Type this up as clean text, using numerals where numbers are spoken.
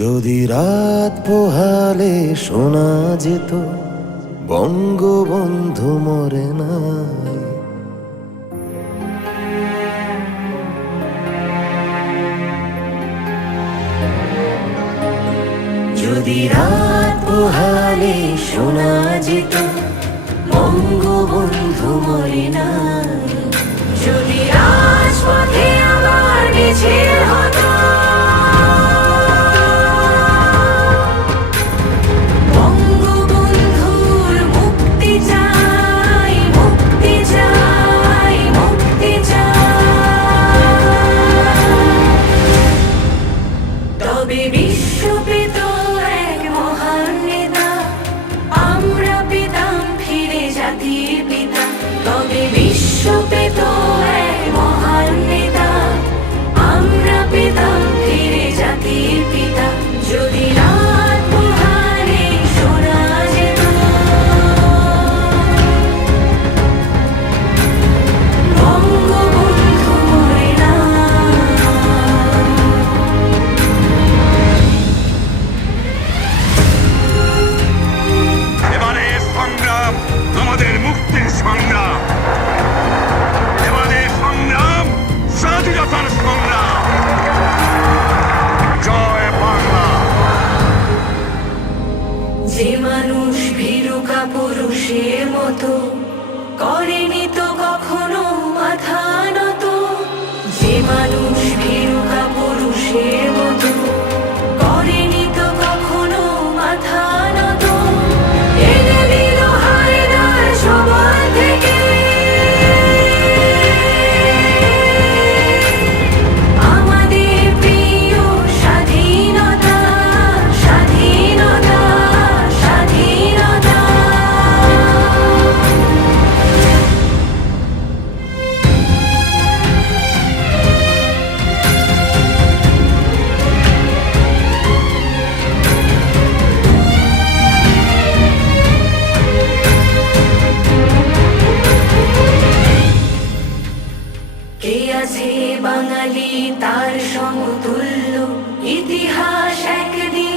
যদি রাত পোহালে শোনা যেত বঙ্গবন্ধু মরে নাই, যদি রাত পোহালে শোনা যেত বঙ্গবন্ধু মরে নাই, যদি রাজপথে আবার মিছিল হতো, বঙ্গবন্ধুর মুক্তি চাই, মুক্তি চাই, মুক্তি চাই, তবে বিশ্ব পেত এক মহান নেতা, আমরা পেতাম ফিরে জাতির পিতা। তবে বিশ্ব পেত এক মহান নেতা, আমরা পেতাম ফিরে জাতির পিতা। যদি রাত পোহালে শোনা যেত বঙ্গবন্ধু মরে নাই। এবারে সংগ্রাম আমাদের মুক্তির সংগ্রাম, এবারে সংগ্রাম স্বাধীনতার সংগ্রাম। জয় বাংলা। যে মানুষ ভীরু কাপুরুষের মতো করেনি তো কখনো মাথা নত, যে মানুষ ভীরু কাপুরুষের মতো করেনি তো কখনো মাথা নত, এনে দিল হায়দার সবার থেকে আমাদের প্রিয় স্বাধীনতা, স্বাধীনতা, স্বাধীনতা। কে আছে বাঙালি তার সমতুল্য, ইতিহাস একদিন